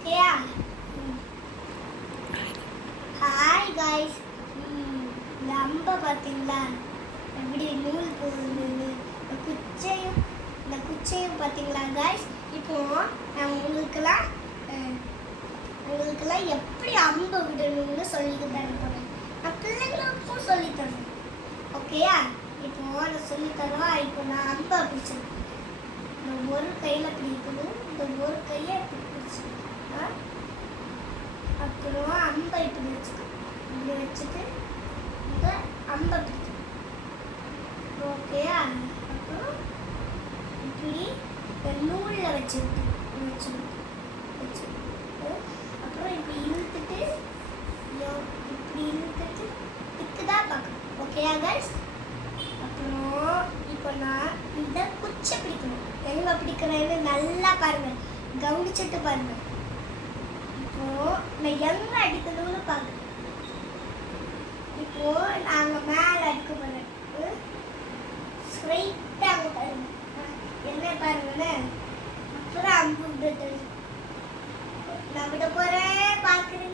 ஓகேயா? Hi guys. இந்த அம்பை பார்த்தீங்களா எப்படி நூல் போடுறது, இந்த குச்சையும் பார்த்தீங்களா காய்ஸ்? இப்போ நான் உங்களுக்கெல்லாம் எப்படி அம்பை விடணும்னு சொல்லிட்டு தர போகிறேன். நான் பிள்ளைங்களுக்கும் சொல்லித்தரேன். ஓகேயா? இப்போ நான் சொல்லித்தரோம். இப்போ நான் அம்பை பிடிச்சிருக்கேன். இந்த ஒரு கையில் பிடிக்கணும், இந்த ஒரு கையை இப்படி பிடிச்சிக்கணும். அப்புறம் அம்பை இப்படி வச்சுக்கணும். இப்படி வச்சுட்டு இந்த அம்பை பிடிக்கணும். ஓகேயா? அப்புறம் இப்படி நூலில் வச்சுக்கிட்டு அப்புறம் இப்படி இழுத்துட்டு திக்குதான் பார்க்கணும். ஓகேயா கைஸ்? அப்புறம் இப்போ நான் இந்த குச்சை பிடிக்கணும். எங்கே பிடிக்கிறேன்னு நல்லா பாருங்க, கவனிச்சுட்டு பாருங்க. இப்போ நான் எங்கே அடிக்கணும்னு பார்க்கணும். இப்போ நாங்கள் மேலே அடிக்க போகிறேன். ஸ்ட்ரைட்டாக அங்கே பாருங்க, என்ன பாருங்கண்ணே. அப்புறம் அம்பு விட நான் விட போகிறேன், பார்க்குறேன்.